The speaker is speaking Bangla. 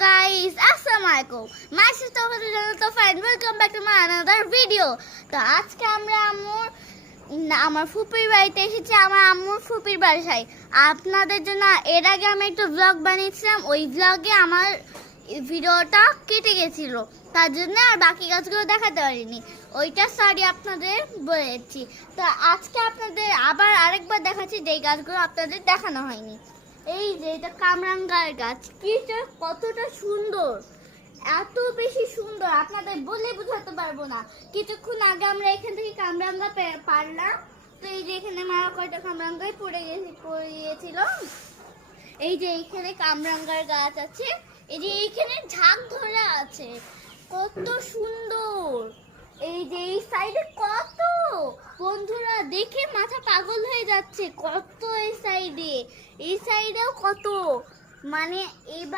guys, Assalamualaikum. My sister to find welcome back to my another video. তো আজকে আমরা আমার ফুপির বাড়িতে এসেছি, আমার আম্মুর ফুপির বাসায়। আপনাদের জন্য এর আগে আমি একটা ব্লগ বানিয়েছিলাম, ওই ব্লগে আমার ভিডিওটা কেটে গেছিল, তার জন্য আর বাকি কাজগুলো দেখাতে পারিনি। ওইটা সরি আপনাদের বলেছি। তো আজকে আপনাদের আবার আরেকবার দেখাচ্ছি যেই গাছগুলো আপনাদের দেখানো হয়নি। এই যে এটা কামরাঙ্গার গাছ, কতটা সুন্দর, এত বেশি সুন্দর আপনাদের বলে বোঝাতে পারবো না। কিছুক্ষণ আগে আমরা এখান থেকে কামরাঙ্গা পারলাম। তো এই যে এখানে মারা কয়টা কামরাঙ্গায় পড়ে গিয়েছিল। এই যে এইখানে কামরাঙ্গার গাছ আছে, এই যে এইখানে ঝাঁক ধরা আছে, কত সুন্দর। এই যে এই সাইডে কত, বন্ধুরা দেখে মাথা পাগল হয়ে যাচ্ছে, কত এই সাইডেও কত, মানে এবার